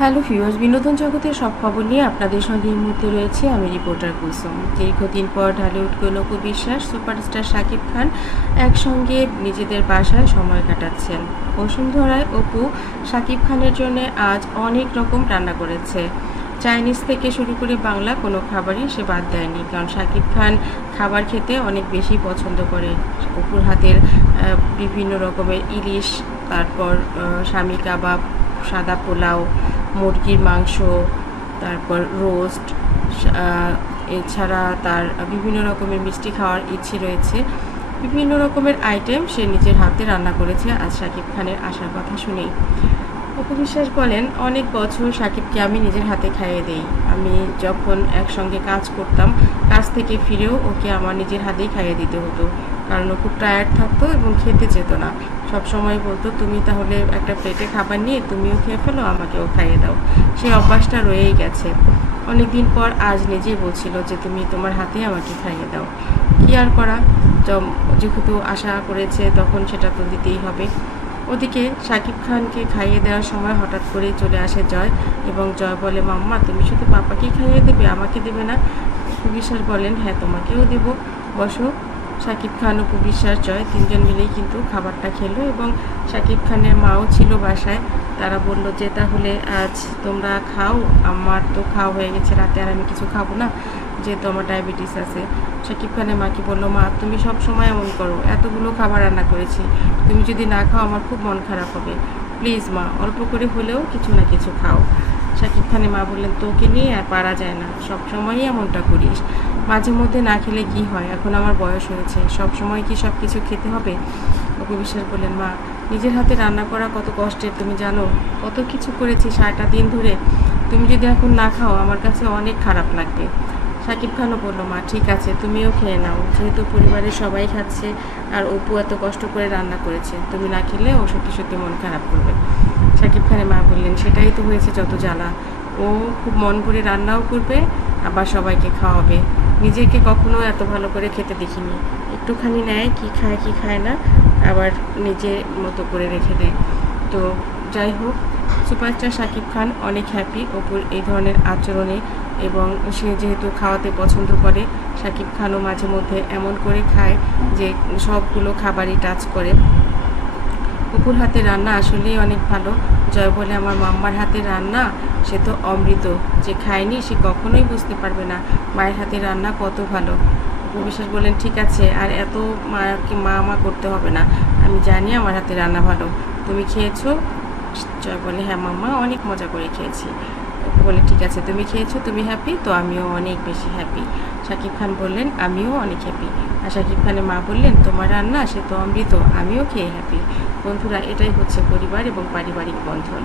Hello viewers, বিনোদন জগতের সব খবর নিয়ে আপনাদের সঙ্গে এই মুহূর্তে রয়েছে আমি রিপোর্টার কুলসুম। দীর্ঘদিন পর ঢালিউড কোন অপু বিশ্বাস, সুপারস্টার শাকিব খান একসঙ্গে নিজেদের বাসায় সময় কাটাচ্ছেন। বসুন্ধরায় অপু শাকিব খানের জন্য আজ অনেক রকম রান্না করেছে। চাইনিজ থেকে শুরু করে বাংলা কোনো খাবারই সে বাদ দেয়নি, কারণ শাকিব খান খাবার খেতে অনেক বেশি পছন্দ করে। অপুর হাতের বিভিন্ন রকমের ইলিশ, তারপর স্বামী কাবাব, সাদা পোলাও, মুরগির মাংস, তারপর রোস্ট, এছাড়া তার বিভিন্ন রকমের মিষ্টি খাওয়ার ইচ্ছে রয়েছে। বিভিন্ন রকমের আইটেম সে নিজের হাতে রান্না করেছে আজ শাকিব খানের আসার কথা শুনেই। অপু বিশ্বাস বলেন, অনেক বছর শাকিবকে আমি নিজের হাতে খাইয়ে দেই। আমি যখন একসঙ্গে কাজ করতাম, কাজ থেকে ফিরেও ওকে আমার নিজের হাতেই খাইয়ে দিতে হতো, কারণ ও খুব টায়ার্ড থাকতো এবং খেতে চেত না। সব সময় বলতো, তুমি তাহলে একটা প্লেটে খাবার নিয়ে তুমিও খেয়ে ফেলো, আমাকেও খাইয়ে দাও। সেই অভ্যাসটা রয়েই গেছে। অনেক দিন পর আজ নিজেই বলছিল যে তুমি তোমার হাতেই আমাকে খাইয়ে দাও। কী আর করা, যেহেতু আশা করেছে তখন সেটা তো দিতেই হবে। ওদিকে শাকিব খানকে খাইয়ে দেওয়ার সময় হঠাৎ করেই চলে আসে জয়, এবং জয় বলে, মাম্মা তুমি শুধু পাপাকেই খাইয়ে দেবে, আমাকে দেবে না? অপু বিশ্বাস বলেন, হ্যাঁ তোমাকেও দেবো, বসো। শাকিব খান, অপু বিশ্বাস, জয় তিনজন মিলেই কিন্তু খাবারটা খেলো, এবং শাকিব খানের মাও ছিল বাসায়। তারা বলল যে তাহলে আজ তোমরা খাও, আমার তো খাওয়া হয়ে গেছে, রাতে আর আমি কিছু খাবো না, যেহেতু আমার ডায়াবেটিস আছে। শাকিব খানের মাকে বললো, মা তুমি সব সময় এমন করো, এতগুলো খাবার রান্না করেছি, তুমি যদি না খাও আমার খুব মন খারাপ হবে, প্লিজ মা অল্প করে হলেও কিছু না কিছু খাও। শাকিব খানের মা বললেন, তোকে নিয়ে আর পারা যায় না, সব সময়ই এমনটা করিস, মাঝে মধ্যে না খেলে কি হয়, এখন আমার বয়স হয়েছে, সব সময় কি সব কিছু খেতে হবে? অপু বিশ্বাস বললেন, মা নিজের হাতে রান্না করা কত কষ্টের তুমি জানো, কত কিছু করেছি সারাটা দিন ধরে, তুমি যদি এখন না খাও আমার কাছে অনেক খারাপ লাগবে। শাকিব খানও বলল, মা ঠিক আছে তুমিও খেয়ে নাও, যেহেতু পরিবারের সবাই খাচ্ছে আর অপু এত কষ্ট করে রান্না করেছে, তুমি না খেলে ও সত্যি সত্যি মন খারাপ করবে। শাকিব খানের মা বললেন, সেটাই তো হয়েছে যত জ্বালা, ও খুব মন করে রান্নাও করবে, আবার সবাইকে খাওয়াবে, নিজেকে কখনো এত ভালো করে খেতে দেখিনি, একটুখানি নেয় কি খায় কি খায় না, আবার নিজের মতো করে রেখে দেয়। তো যাই হোক, সুপারস্টার শাকিব খান অনেক হ্যাপি অপুর এই ধরনের আচরণে, এবং সে যেহেতু খাওয়াতে পছন্দ করে, শাকিব খানও মাঝে মধ্যে এমন করে খায় যে সবগুলো খাবারই টাচ করে। অপুর হাতে রান্না আসলেই অনেক ভালো। জয় বলে, আমার মাম্মার হাতে রান্না সে তো অমৃত, যে খায়নি সে কখনোই বুঝতে পারবে না মায়ের হাতে রান্না কত ভালো। অপু বিশ্বাস বললেন, ঠিক আছে আর এত মাকে মা করতে হবে না, আমি জানি আমার হাতে রান্না ভালো, তুমি খেয়েছো? জয় বলে, হ্যাঁ মাম্মা অনেক মজা করে খেয়েছি। অপু বলে, ঠিক আছে তুমি খেয়েছো, তুমি হ্যাপি তো আমিও অনেক বেশি হ্যাপি। শাকিব খান বললেন, আমিও অনেক হ্যাপি। আর শাকিব খানের মা বললেন, তোমার রান্না সে তো অমৃত, আমিও খেয়ে হ্যাপি। বন্ধুরা, এটাই হচ্ছে পরিবার এবং পারিবারিক বন্ধন।